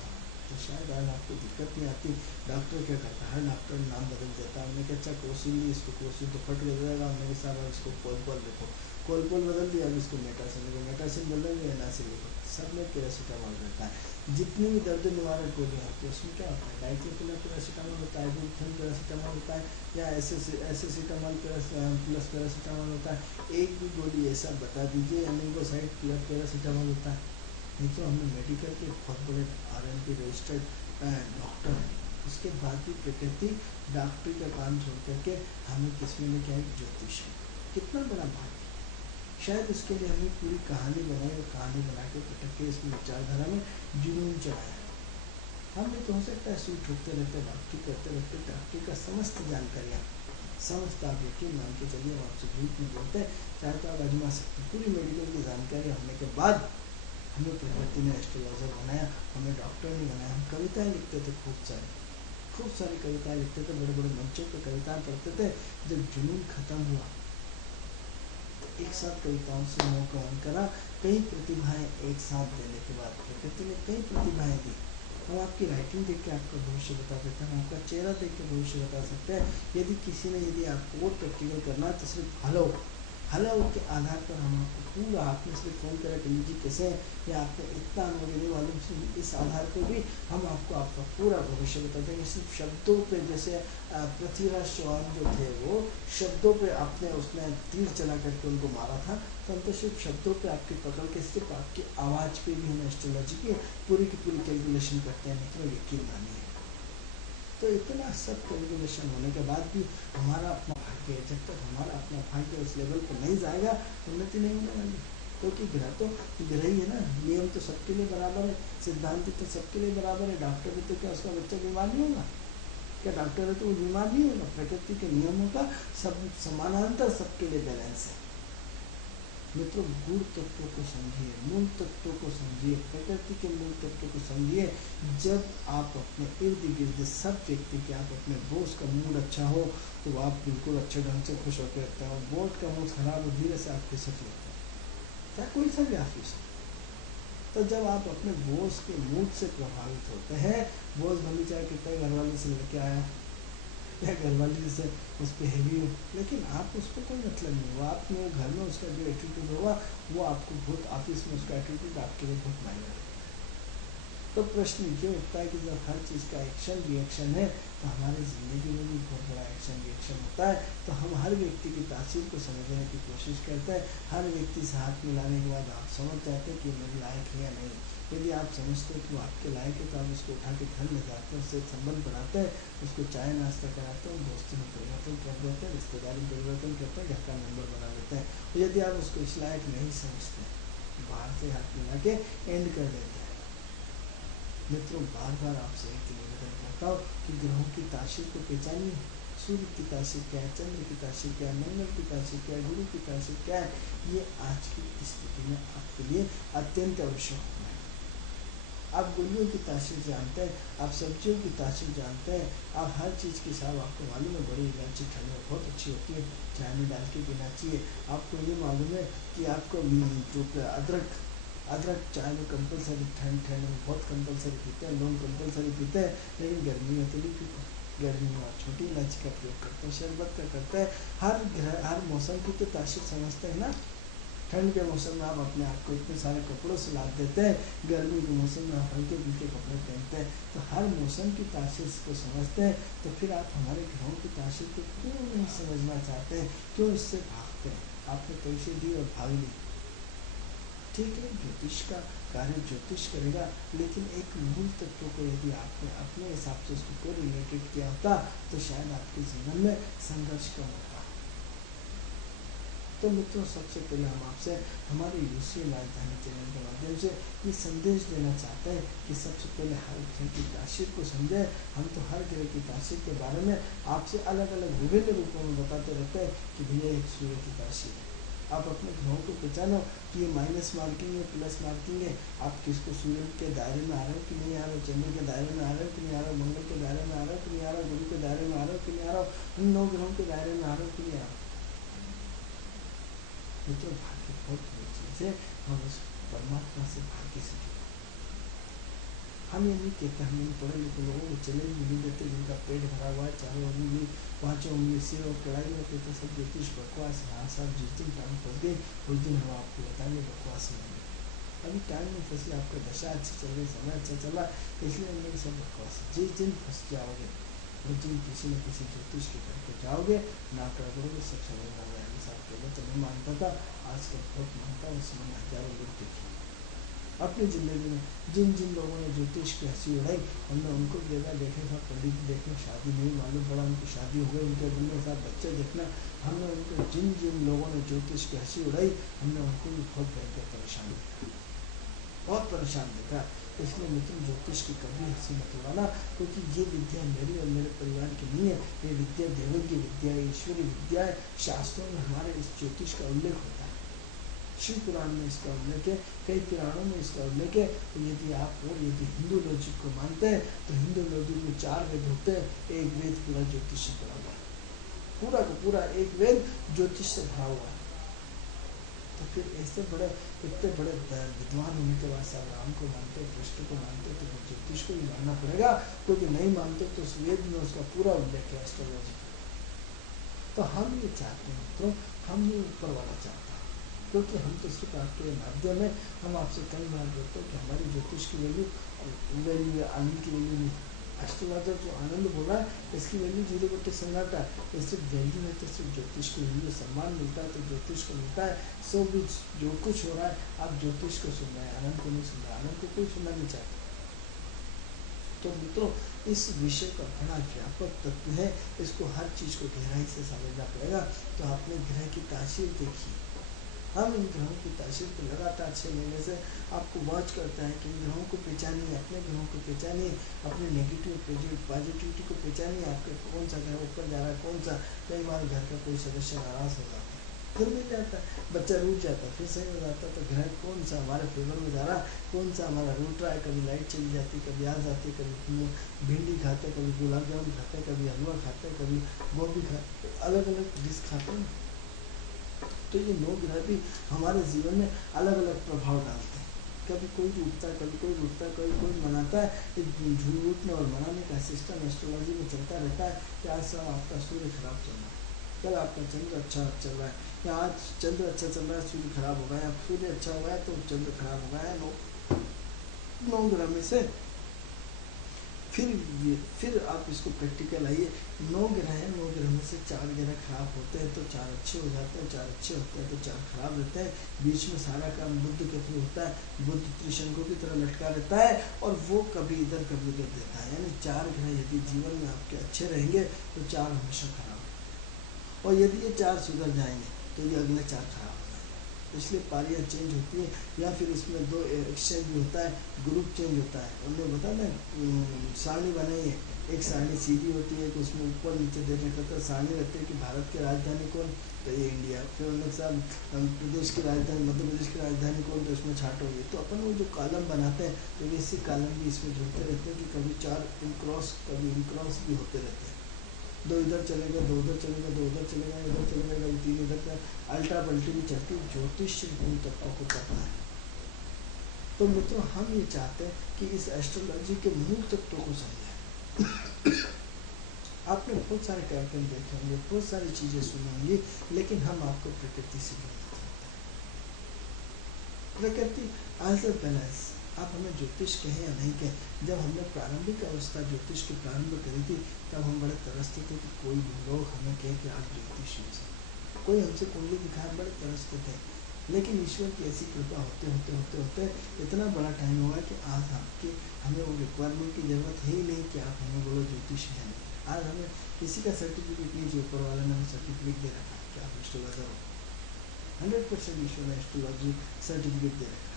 तो शायद आज आपको दिक्कत नहीं आती। डॉक्टर क्या करता है, डॉक्टर नाम बदल देता है, हमने कहा अच्छा क्रोसिन ली, इसको क्रोसिन तो फट ले जाएगा, हमने कहा साहब इसको कॉलपोल देखो, कॉलपोल बदल दिया, अब इसको मेटासिन देखो, मेटासिन बदल दिया, एनासिन देखो, सब में पैरासीटामोल रहता है। जितनी भी दर्द निवारक गोलियाँ होती है उसमें क्या होता है, डाइक्लोफिनाक पैरासीटामोल होता है, इबुप्रोफेन पैरासीटामोल होता है, या एसेसीटामोल प्लस पैरासीटामोल होता है। एक भी गोली ऐसा बता दीजिए एमिगोसाइड प्लस पैरासीटामोल होता है। नहीं तो हमने मेडिकल के बहुत बड़े RMP रजिस्टर्ड डॉक्टर हैं, उसके बाद भी प्रकृति डॉक्टरी का काम छोड़ करके हमें किसमें लेके आई, ज्योतिष। कितना बड़ा भाग, शायद उसके लिए हमने पूरी कहानी बनाई और कहानी बना के पटक के इसमें विचारधारा में जुनून चढ़ाया। हम भी तो हो सकता है सूट ठोकते रहते, डॉक्टरी करते रहते, डॉक्टरी का समस्त जानकारियाँ समस्त आप यकीन मान के चलिए, हम आपसे झूठ नहीं बोलते, चाहे तो आप आजमा सकते। पूरी मेडिकल की जानकारी होने के बाद हमें प्रकृति ने एस्ट्रोलॉजर बनाया, हमें डॉक्टर नहीं बनाया। हम कविताएं लिखते थे, खूब सारी कविताएं लिखते थे, बड़े बड़े मंचों पर कविताएं पढ़ते थे। जब जुनून खत्म हुआ तो एक साथ कविताओं से मुँह का मन करा। कई प्रतिभाएं एक साथ देने के बाद प्रकृति ने कई प्रतिभाएं दी। हम आपकी राइटिंग देख के आपका भविष्य बता देते हैं, हम आपका चेहरा देख के भविष्य बता सकते हैं। यदि किसी ने यदि आपको और प्रैक्टिकल करना है तो सिर्फ हेलो के आधार पर हम आपको पूरा, आपने सिर्फ फ़ोन करा कि जी कैसे हैं, या आपने इतना अनुभव देने वाले, इस आधार पर भी हम आपको आपका पूरा भविष्य बता देंगे। सिर्फ शब्दों पे, जैसे पृथ्वीराज चौहान जो थे वो शब्दों पे आपने उसने तीर चला करके उनको मारा था, तो हम तो सिर्फ शब्दों पे आपकी पकड़ के सिर्फ आपकी आवाज़ पे भी हम एस्ट्रोलॉजी की पूरी कैलकुलेशन करते हैं। मित्रों यकीन मानिए, तो इतना सब कैलकुलेशन होने के बाद भी हमारा अपना भाग्य है। जब तक हमारा अपना भाग्य उस लेवल पर नहीं जाएगा, उन्नति नहीं होने वाली। क्योंकि ग्रह तो ग्रह ही है ना, नियम तो सबके लिए बराबर है, सिद्धांत तो सबके लिए बराबर है। डॉक्टर भी तो क्या उसका बच्चा बीमार नहीं होगा? क्या डॉक्टर है तो वो बीमार नहीं होगा? प्रकृति के नियमों का सब समानांतर सबके लिए बैलेंस है। मित्रों, गुण तत्वों को समझिए, मूल तत्वों को समझिए, प्रकृति के मूल तत्वों को समझिए। जब आप अपने इर्द गिर्द सब व्यक्ति के, आप अपने बॉस का मूड अच्छा हो तो आप बिल्कुल अच्छे ढंग से खुश होकर रहते हैं, और बॉस का मूड खराब हो धीरे से आप खिसक लेते हैं, चाहे कोई सा भी ऑफिस हो। तो जब आप अपने बॉस के मूड से प्रभावित होते हैं, बॉस भले चाहे कितने घरवाले से लेके आया या घरवाली से उस पर हैवी हो, लेकिन आप उस पर कोई मतलब नहीं हुआ। आपने घर में उसका जो एटीट्यूड होगा वो आपको बहुत, ऑफिस में उसका एटीट्यूड आपके लिए बहुत मायने रखता है। तो प्रश्न ये उठता है कि जब हर चीज़ का एक्शन रिएक्शन है तो हमारी ज़िंदगी में भी बहुत बड़ा एक्शन रिएक्शन होता है। तो हम हर व्यक्ति की तासीर को समझने की कोशिश करते हैं। हर व्यक्ति से हाथ मिलाने के बाद आप समझ जाते हैं कि मेरे लायक है या नहीं। यदि आप समझते हैं कि वो आपके लायक है तो आप उसको उठा के घर ले जाते हैं, उससे संबंध बनाते हैं, उसको चाय नाश्ता कराते हैं, दोस्ती में परिवर्तन कर देते हैं, रिश्तेदारी में परिवर्तन करते हैं, घर का मेंबर बना लेते हैं। और यदि आप उसको इस लायक नहीं समझते, बाहर से हाथ मिला के एंड कर देते हैं। मित्रों, बार बार आपसे एक निवेदन करता हूँ कि ग्रहों की तासीर को पहचानिए। सूर्य की तासीर क्या है, चंद्र की तासीर क्या है, मंगल की तासीर क्या है, गुरु की तासीर क्या है, ये आज की स्थिति में आपके लिए अत्यंत आवश्यक है। आप गोलियों की तासीर जानते हैं, आप सब्जियों की तासीर जानते हैं, आप हर चीज़ की साहब आपको मालूम है बड़ी इलायची ठंड में बहुत अच्छी होती है, चाय में डाल के पीना चाहिए। आपको ये मालूम है कि आपको जो अदरक चाय में कंपलसरी, ठंड में बहुत कंपलसरी पीते हैं, लोग कंपलसरी पीते हैं, लेकिन गर्मी में तो नहीं पीते। गर्मी में आप छोटी इलायची का प्रयोग करते हैं, शरबत का करते हैं। हर मौसम की तो तासीर समझते हैं ना। ठंड के मौसम में आप अपने आप को इतने सारे कपड़ों से लाद देते हैं, गर्मी के मौसम में आप हल्के फुल्के कपड़े पहनते हैं। तो हर मौसम की तासीर को समझते हैं, तो फिर आप हमारे ग्रहों की तासीर को क्यों नहीं समझना चाहते हैं, क्यों इससे भागते हैं? आपने पैसे दिए और भाग ली, ठीक है, ज्योतिष का कार्य ज्योतिष करेगा, लेकिन एक मूल तत्व को यदि आपने अपने हिसाब से उसको को रिलेटेड किया होता तो शायद आपके जीवन में संघर्ष कम होता। तो मित्रों, सबसे पहले हम आपसे हमारे यूसी राजधानी चैनल के माध्यम से ये संदेश देना चाहते हैं कि सबसे पहले हर ग्रह की तासीर को समझें। हम तो हर ग्रह की तासीर के बारे में आपसे अलग अलग विभिन्न रूपों में बताते रहते हैं कि भैया एक सूर्य की तासीर है। आप अपने ग्रहों को पहचानो कि ये माइनस मार्किंग है, प्लस मार्किंग है। आप किसको सूर्य के दायरे में आ रहे हो कि नहीं आ रहे हो, चंद्र के दायरे में आ रहे हो कि नहीं आ रहे हो, मंगल के दायरे में आ रहे हो कि नहीं आ रहे हो, गुरु के दायरे में आ रहे हो कि नहीं आ रहे हो, उन 9 ग्रहों के दायरे में आ रहे हो कि नहीं आ रहे हो। मित्रों, भाग्य बहुत बड़ी चीज़ है, हम उस परमात्मा से भाग्य से जुड़े। हम ये नहीं कहते, हम इन पढ़े लिखे लोगों को चैलेंज भी नहीं देते जिनका पेट भरा हुआ है, 4 उंगली 5 उंगली सिर और कड़ाई में कहते सब ज्योतिष बकवास है। हाँ साहब, जिस दिन टाइम फंस गई उस दिन हम आपको बताएंगे बकवास नहीं है। अभी टाइम नहीं फंसी, आपका दशा अच्छी चल रही, समय अच्छा चला, इसलिए हम नहीं सब बकवास है। जिस दिन फंस जाओगे उस दिन किसी न किसी ज्योतिष के घर पे जाओगे, ना कर करोगे, सब समझ में आ जाएगा। साहब पहले तो नहीं मानता था, आजकल बहुत मानता हूँ, इसमें हजारों लोग देखे अपनी ज़िंदगी में। जिन जिन लोगों ने ज्योतिष की हंसी उड़ाई, हमने उनको देखा था, पंडित देखना, शादी नहीं मालूम पड़ा, उनकी शादी हो गई, उनके दिन के साथ बच्चे देखना। हमने उनको जिन जिन लोगों ने ज्योतिष की हंसी उड़ाई, हमने उनको भी बहुत भयंकर परेशान देखा, बहुत परेशान देखा। इसलिए मित्रों, ज्योतिष की कभी हंसी मत उड़ाना, क्योंकि ये विद्या मेरी और मेरे परिवार की नहीं है। ये विद्या देवों की विद्या है, ईश्वरी विद्या है। शास्त्रों में हमारे इस ज्योतिष का उल्लेख होता है, शिव पुराण में इसका उल्लेख है, कई पुराणों में इसका उल्लेख है। तो यदि आप और यदि हिंदू लॉजिक को मानते हैं तो हिंदू लॉजिक में 4 वेद होते हैं, एक वेद पूरा ज्योतिष से भरा हुआ है, पूरा का पूरा एक वेद ज्योतिष से भरा हुआ है। तो फिर ऐसे बड़े इतने बड़े विद्वान होने के बाद सब राम को मानते, कृष्ण को मानते, तो ज्योतिष को भी मानना पड़ेगा, क्योंकि नहीं मानते तो उस वेद में उसका पूरा उल्लेख है, एस्ट्रोलॉजी। तो हम ये चाहते हैं मित्रों, हम ये ऊपर वाला चाहते हैं, क्योंकि हम तो सिर्फ आपके माध्यम में हम आपसे कई बार बोलते हैं कि हमारी ज्योतिष की वैल्यू है, आनंद की वैल्यू नहीं। एस्ट्रोलॉजर जो आनंद बोला है, इसकी वैल्यू 0/सन्नाटा है। ये सिर्फ वैल्यू है तो सिर्फ ज्योतिष की वैल्यू, सम्मान मिलता है तो ज्योतिष को मिलता है। सो भी जो कुछ हो रहा है आप ज्योतिष को सुन रहे हैं, आनंद को नहीं सुन रहे। आनंद को कोई सुनना नहीं चाहता। तो मित्रों, इस विषय का बड़ा व्यापक तत्व है, इसको हर चीज़ को गहराई से समझना पड़ेगा। तो आपने ग्रह की तासीर देखी, हम इन ग्रहों की तासीर को लगातार 6 महीने से आपको वॉच करता है कि इन ग्रहों को पहचानिए, अपने ग्रहों को पहचानिए, अपने नेगेटिव पॉजिटिविटी को पहचानिए। आपके कौन सा ग्रह ऊपर जा रहा है, कौन सा। कई बार घर का कोई सदस्य नाराज हो जाता है, फिर मिल जाता है, बच्चा रूठ जाता है, फिर सही हो जाता है। तो ग्रह कौन सा हमारे फेवर में जा रहा है, कौन सा हमारा रूठ रहा है। कभी लाइट चली जाती, कभी आ जाती, कभी भिंडी खाते, कभी गुलाब जामुन खाते, कभी हलवा खाते, कभी गोभी खाते, अलग अलग डिश खाते हैं। तो ये 9 ग्रह भी हमारे जीवन में अलग अलग प्रभाव डालते हैं। कभी कोई रूठता है, कभी कोई रूठता है, कभी कोई मनाता है। झूठने और मनाने का सिस्टम एस्ट्रोलॉजी में चलता रहता है कि आज साहब आपका सूर्य खराब चल रहा है, कल आपका चंद्र अच्छा चल रहा है, या आज चंद्र अच्छा चल रहा है, सूर्य खराब हो गया, सूर्य अच्छा हुआ है तो चंद्र खराब हो गया है। 9 ग्रह में से फिर आप इसको प्रैक्टिकल आइए। 9 ग्रह हैं, 9 ग्रह में से 4 ग्रह खराब होते हैं तो 4 अच्छे हो जाते हैं, 4 अच्छे होते हैं तो 4 खराब रहते हैं। बीच में सारा काम बुध के थ्रू होता है। बुध त्रिशंकु की तरह लटका रहता है और वो कभी इधर कभी उधर देता है। यानी 4 ग्रह यदि जीवन में आपके अच्छे रहेंगे तो 4 हमेशा खराब, और यदि ये 4 सुधर जाएंगे तो ये अगले 4 खराब हो जाएंगे। इसलिए पारियाँ चेंज होती है, या फिर इसमें 2 एक्सचेंज भी होता है, ग्रुप चेंज होता है। उन्होंने बता दें सारणी बनाई है, एक सारणी सीधी होती है तो उसमें ऊपर नीचे देने का सारणी रहती है कि भारत की राजधानी कौन, तो ये इंडिया। फिर उन्होंने साहब प्रदेश की राजधानी, मध्य प्रदेश की राजधानी कौन, तो इसमें छाट होगी। तो अपन वो जो कॉलम बनाते हैं तो वैसे कॉलम भी इसमें जुड़ते रहते हैं कि कभी 4 इन क्रॉस, कभी इन क्रॉस भी होते रहते हैं। 2 इधर चलेगा, 2 उधर चलेगा, 2 उधर चलेगा, इधर चलेगा, कभी 3 इधर का अल्टा पल्टी भी चलती है। ज्योतिष इन तत्वों को करना है। तो मित्रों, हम ये चाहते हैं कि इस एस्ट्रोलॉजी के मूल तत्वों को समझें। आपने बहुत सारे कार्यक्रम देखे होंगे, बहुत सारी चीजें सुनी होंगी, लेकिन हम आपको प्रकृति से जोड़ना चाहते हैं। प्रकृति एज अ बैलेंस। आप हमें ज्योतिष कहें या नहीं कहें, जब हमने प्रारंभिक अवस्था ज्योतिष की प्रारंभ करी थी तब हम बड़े तरसते थे कि कोई लोग हमें कहे कि आप ज्योतिष हो, कोई हमसे कुंडली दिखाए, बड़े तरसते थे। लेकिन ईश्वर की ऐसी कृपा होते होते होते होते इतना बड़ा टाइम हुआ कि आज आपके हमें वो रिक्वायरमेंट की ज़रूरत है ही नहीं कि आप हमें बोलो ज्योतिष है नहीं। आज हमें किसी का सर्टिफिकेट नहीं, जो ऊपर वाले ने हमें सर्टिफिकेट दे रखा है कि आप एस्ट्रोलॉजर हो। 100% ईश्वर ने एस्ट्रोलॉजी सर्टिफिकेट दे रखा है।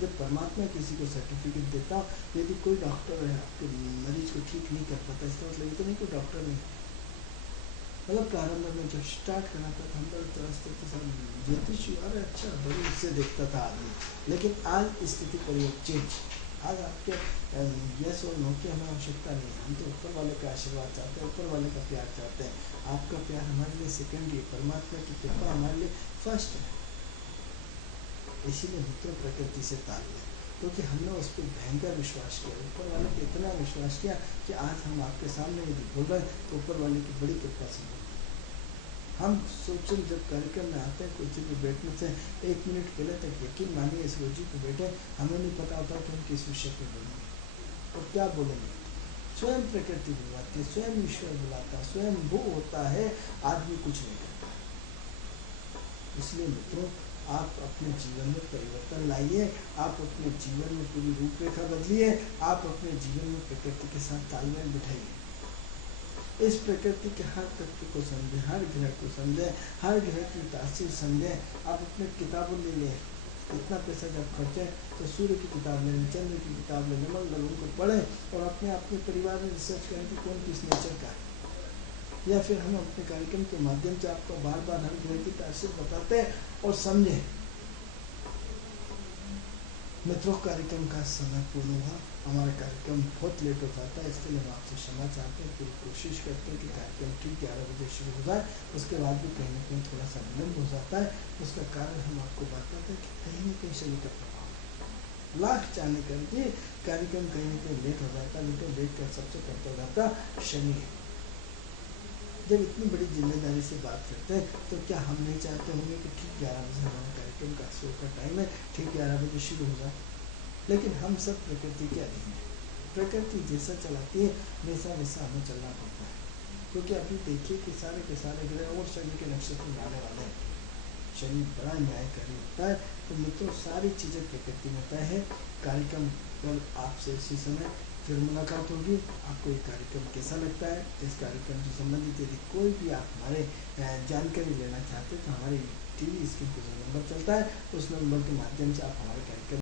जब परमात्मा किसी को सर्टिफिकेट देता, यदि कोई डॉक्टर है आपके मरीज को ठीक नहीं कर पाता, इसका मतलब ये तो नहीं कोई डॉक्टर नहीं। मतलब प्रारंभ में जब स्टार्ट करना था हम बड़े तरसते थे, सब ज्योतिष अरे अच्छा बड़ी इससे देखता था आदमी। लेकिन आज स्थिति चेंज। आज आपके यस और नो की हमें आवश्यकता नहीं है। हम तो ऊपर वाले का आशीर्वाद चाहते हैं, ऊपर वाले का प्यार चाहते हैं। आपका प्यार हमारे लिए सेकेंडरी, परमात्मा की कृपा हमारे लिए फर्स्ट है। इसीलिए मित्रों, प्रकृति से ताल्लुक, क्योंकि हमने उस पर भयंकर विश्वास किया, ऊपर वाले पे इतना विश्वास किया कि आज हम आपके सामने यदि बोल रहे हैं तो ऊपर वाले की बड़ी कृपा से बोल रहे हैं। हम सोचें, जब कार्यक्रम में आते हैं कुर्सी पर बैठने से 1 मिनट पहले तक यकीन मानिए इस रोजी पर बैठे, हमें नहीं पता होता कि हम किस विषय पर बोलेंगे और क्या बोलेंगे। स्वयं प्रकृति बुलाती है, स्वयं ईश्वर बुलाता है, स्वयं वो होता है, आदमी कुछ नहीं करता। इसलिए मित्रों, आप अपने जीवन में परिवर्तन लाइए, आप अपने जीवन में पूरी रूपरेखा बदलिए, आप अपने जीवन में प्रकृति के साथ तालमेल बिठाइए। इस प्रकृति के हर तत्व को समझें, हर ग्रह को समझें, हर ग्रह की तासीर समझें। आप अपने किताबों ले लें, इतना पैसा जब खर्चें तो सूर्य की किताब ले लें, चंद्र की किताब ले लें, मंगल उनको पढ़ें और अपने परिवार में रिसर्च करें कि कौन किस नेचर का है। या फिर हम अपने कार्यक्रम के माध्यम से आपको बार बार हर ग्रह की तासीर बताते हैं और समझें। मित्रों, कार्यक्रम का समय पूर्ण हुआ। हमारा कार्यक्रम बहुत लेट हो जाता है, इसके लिए हम आपसे क्षमा चाहते हैं। पूरी कोशिश करते हैं कि कार्यक्रम ठीक 11 बजे शुरू हो जाए, उसके बाद भी कहीं ना कहीं थोड़ा सा विलम्ब हो जाता है। उसका कारण हम आपको बताते हैं कि कहीं ना कहीं शनि का प्रभाव, लाख चाहने करके कार्यक्रम कहीं ना कहीं लेट हो जाता है। लेकिन लेट कर सबसे करता जाता शनि है। जब इतनी बड़ी जिम्मेदारी से बात करते हैं तो क्या हम नहीं चाहते होंगे कि ठीक 11 बजे हमारा कार्यक्रम का शो का टाइम है, ठीक 11 बजे शुरू हो जाए। लेकिन हम सब प्रकृति के अधीन हैं। प्रकृति जैसा चलाती है वैसा वैसा हमें चलना पड़ता है। क्योंकि अभी देखिए कि सारे के सारे ग्रह और शनि के नक्षत्र में आने वाले हैं। शनि बड़ा न्यायकारी होता है। तो मित्रों, सारी चीज़ें प्रकृति में तय है। कार्यक्रम कल आपसे इसी समय फिर मुलाकात होगी। आपको ये कार्यक्रम कैसा लगता है, इस कार्यक्रम से संबंधित यदि कोई भी आप हमारे जानकारी लेना चाहते हैं तो हमारे टीवी स्क्रीन पर जो नंबर चलता है उस नंबर के माध्यम से आप हमारे कार्यक्रम